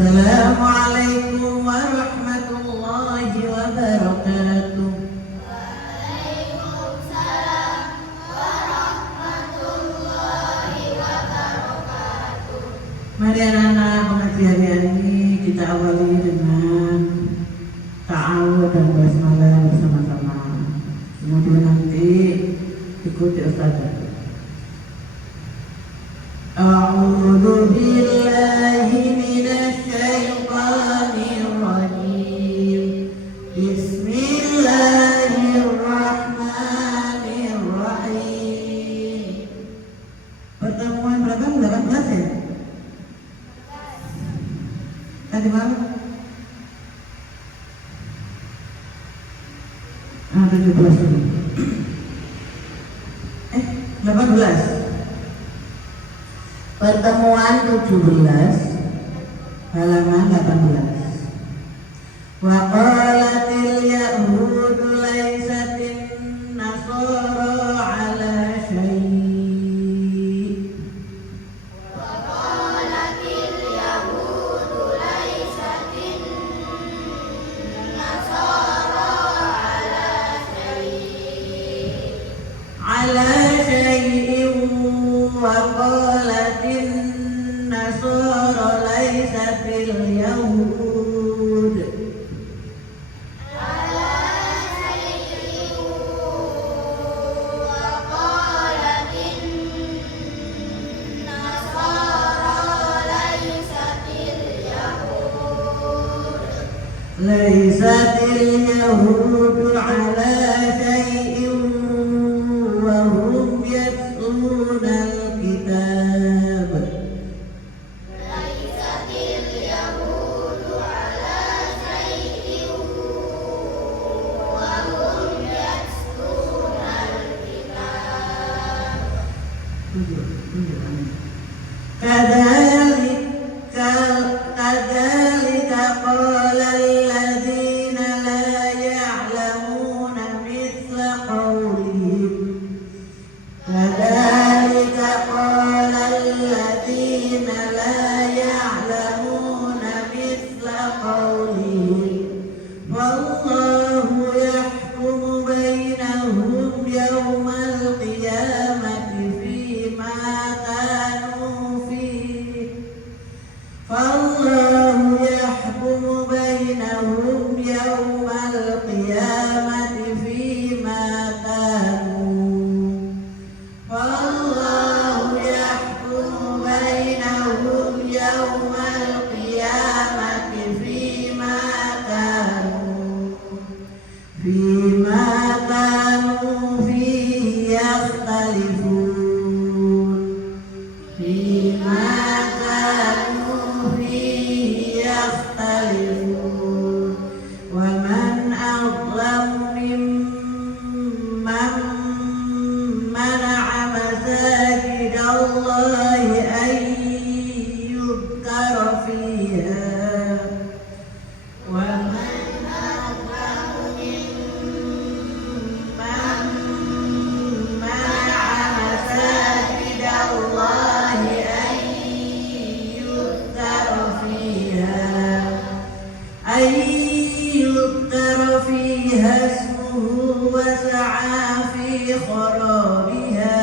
Assalamualaikum warahmatullahi wabarakatuh. Waalaikumsalam warahmatullahi wabarakatuh. Mari anak-anak, pengajian ini kita awali dengan ta'awud dan basmalah bersama-sama. Kemudian nanti ikuti ustazah. A'udzu billahi minasy syaithanir rajim. Bismillahirrahmanirrahim. Pertemuan berapa? 18 ya? Tadi malam? 17 dulu. 18. Pertemuan 17 halaman 18. Wa qalatil yahudu laisatin nasara ala syai'. Wa qalatil yahudu laisatin nasara ala syai'in wa qalatin nasara laisatil yahud. Laisatil yahudu ala syai'in wa hum yatluna al-kitab. Laisatil yahudu ala syai'in wa hum yatluna al-kitab. Kadzalika qala alladzina la ya'lamuna mithla qawlihim. Kadzalika qala alladzina la ya'lamuna mithla qawlihim. Wallahu yahkumu bainahum yawmal qiyamati fima kanu fihi. Fallahu yahkumu bainahum yawmal qiyamati fima kanu. Fallahu yahkumu bainahum yawmal qiyamati fima kanu fihi yakhtalifun. Fima kanu fihi yakhtalifun. Wa man adlamu mimman mana'a masajidallahi an yudhkara fiha. Wa man adlamu mimman mana'a masajidallahi an yudhkara fiha ismuhu wa sa'a fi kharabiha.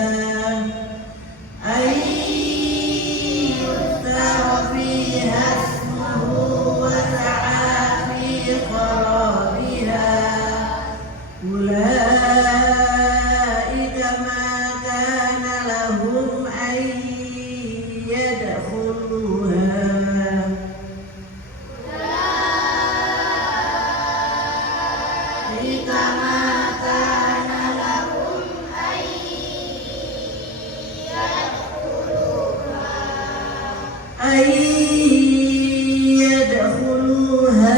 Ulaika ma kana lahum an yadkhuluha. Ulaika ma kana lahum an yadkhuluha.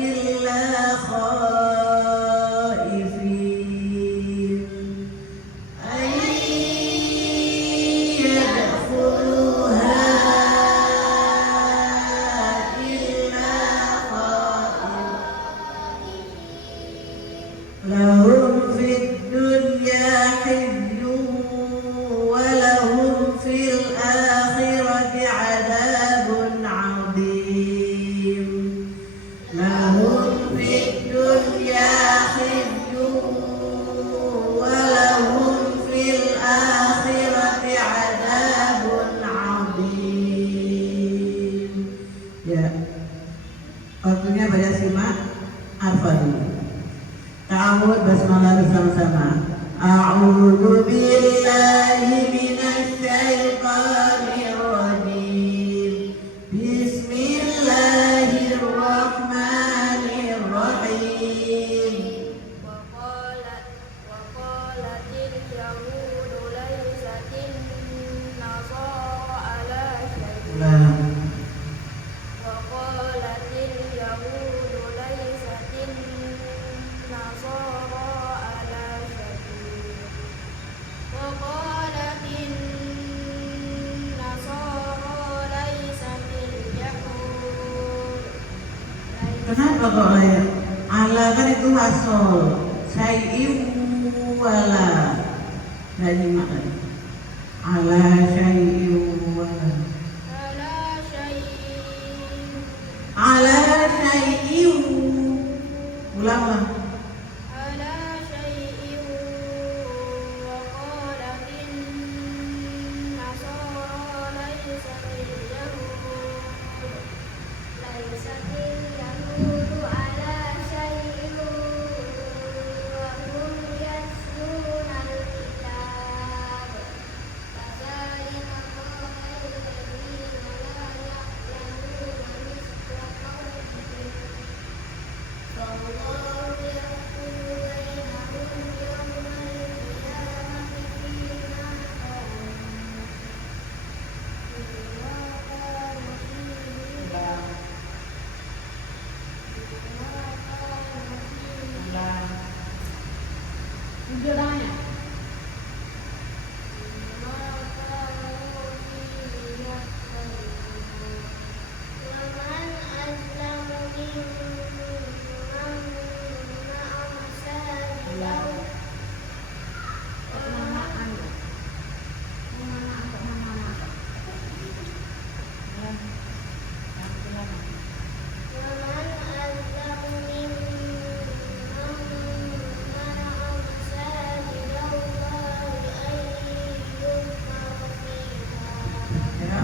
Illa khaifin. Yadkhuluha illa khaifin. Lahum fid dunya khizyun wa lahum fil akhirati 'adab. Ta'awud basmalah bersama-sama. A'udzu billahi minasy syaithanir rajim. Bismillahirrahmanirrahim. Waqalatil yahudu laysatin nasara ala syai'in. Waqalatil yahudu laysatin nasara ala syai'in. Waqalatin nasara laysatil yahud. Kenapa kok layak? Ala kan itu hasol. Syai'in wala. Jadi makan. Ala syai'in wala. Ala syai'in. Ulanglah. Ala syai'in waqalatin nasara laysatil yahud. Laysatil yahudu ala syai'in wa hum yatlunal kitab. Kadzalika qala alladziina laa ya'lamuuna misla qawlihim. Wallahu yahkumu bainahum yawmal qiyamati fima kanu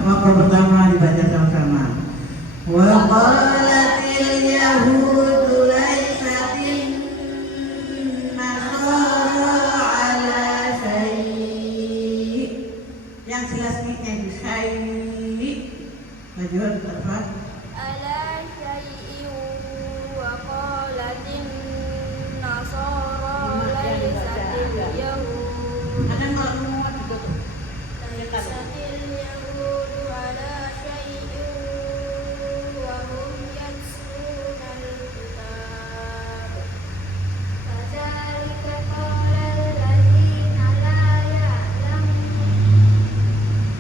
Waktu pertama dibaca sama-sama. Wa qalatil yahudu laysatin nasara ala syai'. Yang jelas nih syai'. Lanjut apa? ala syai'in waqalatin nasara laysatil yahud. Kadang kalau mau ditutup. Laysatil yahudu ala syai'in wa hum yatlunal kitab. Kadzalika qala alladziina laa ya'lamuun.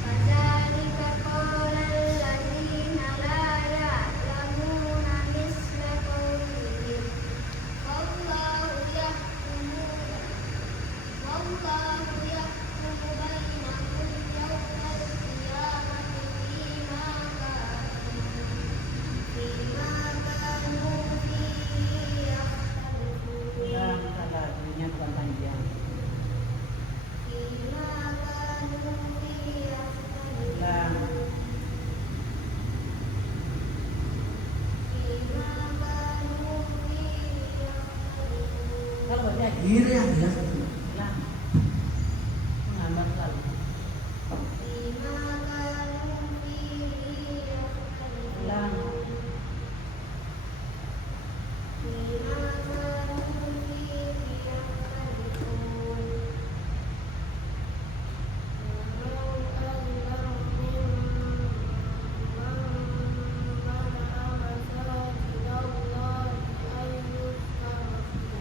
Kadzalika qala alladziina laa ya'lamuuna misla qawlihim. Wallahu yahkumu bainahum yawmal qiyamati fima kanu fihi yakhtalifun. Fima kanu fihi yakhtalifun. Fima kanu fihi yakhtalifun. Diri yang jelas. Fima kanu fihi yakhtalifun. Fima kanu fihi yakhtalifun.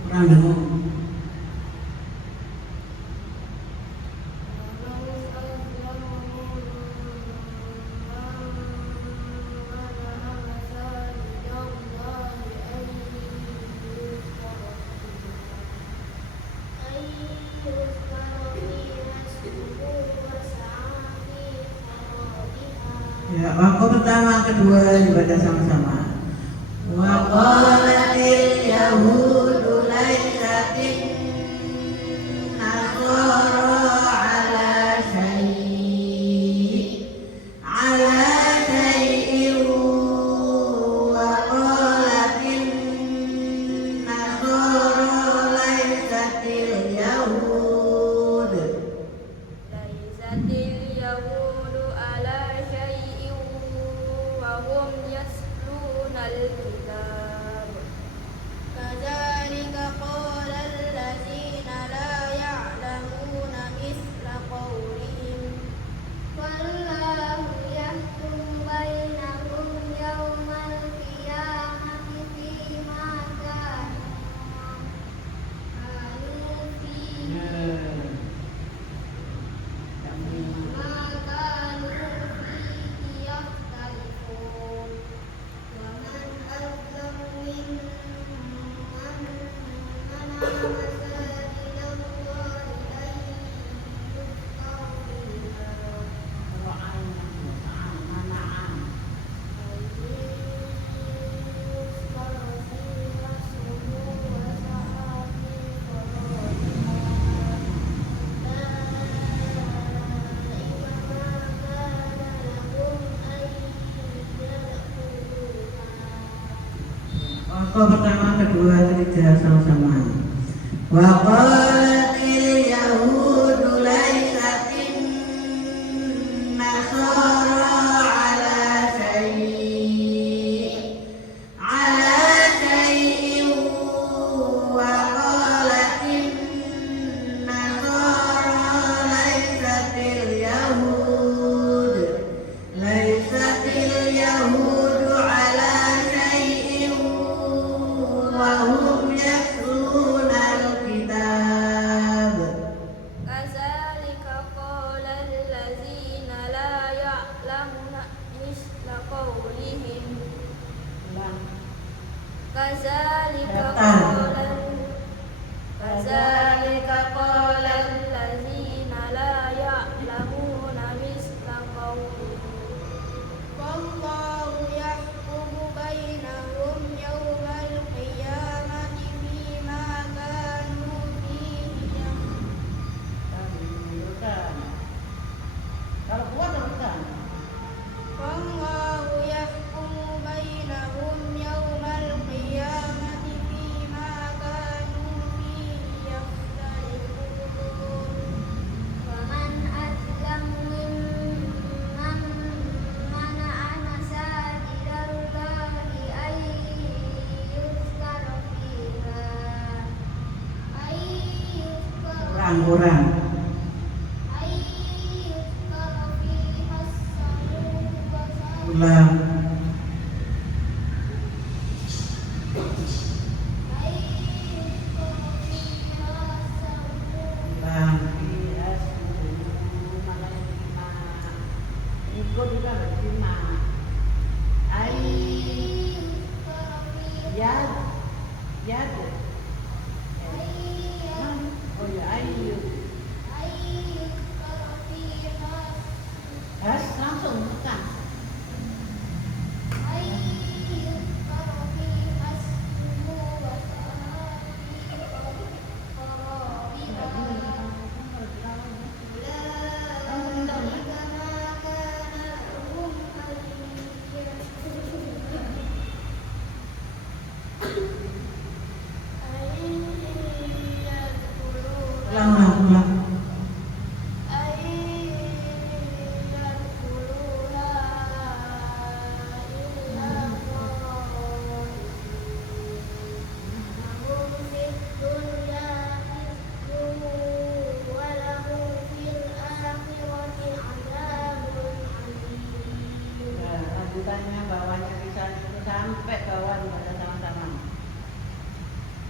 Kurang dengar. Ya, waktu pertama kedua dibaca sama-sama. Wa qalatil yahudu laysatin nasara ala syai' wa qalatin nasara Kok pertama, kedua, ketiga sama-sama. Wa qalatil yahudu laisatin nasara ala syai'in wa qalatin nasara laisatil yahudu ala syai'in wa hum yatluna al-kitab. Kadzalika qala allazina la ya'lamuna misla qawlihim. Kadzalika qala allazina la ya'lamuna misla qawlihim. Wallahu yahkumu bainahum yawmal qiyamati bima kanu fihi Kalau kuat teruskan. Wallahu yahkumu bainahum yawmal qiyamati bima kanu fihi yakhtalifun. Wa man azlamu mimman mana'a masajidallahi ay yuzkara fiha Kurang. Ulang. Ulang. Ikut juga berterima. Yad. Oh ya, ayu. Has langsung bukan. Ulang. Lanjutannya bawahnya bisa itu sampai bawah pada sama-sama.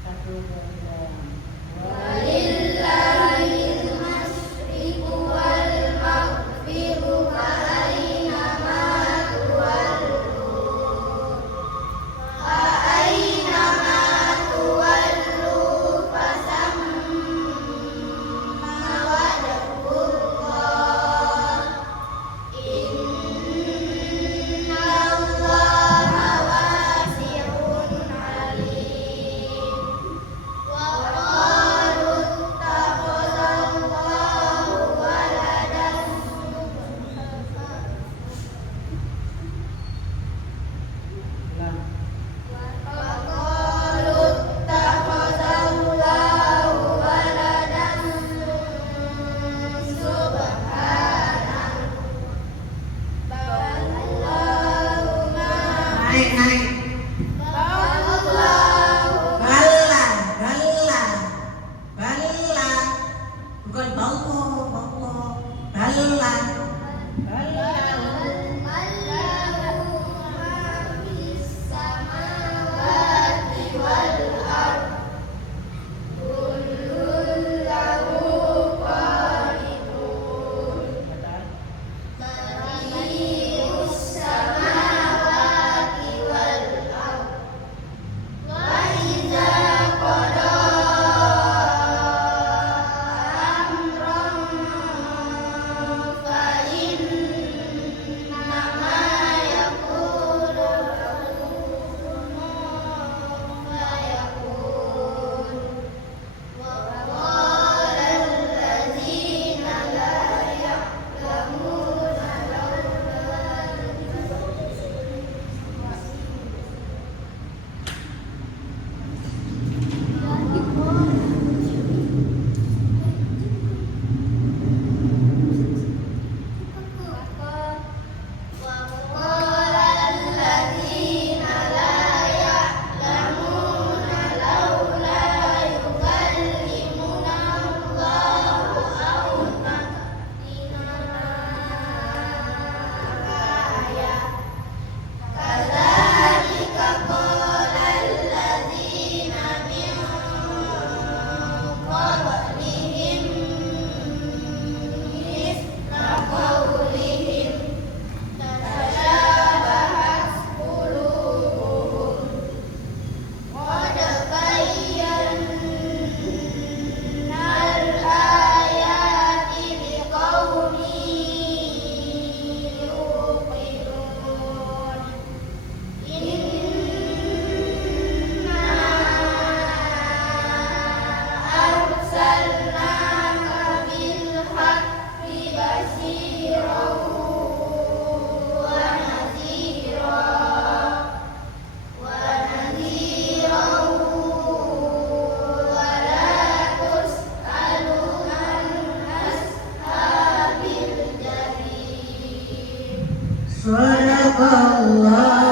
1, 2, 3. Walillahil masyriqu wal maghribu fa aina ma tuwallu fa samma wajhullah. Innallaha wasi'un alim. Wa qalu arsalnaka bil haqqi basyiran wa nadhiran wa la tus'alu an ashabil jahim. Sadaqallah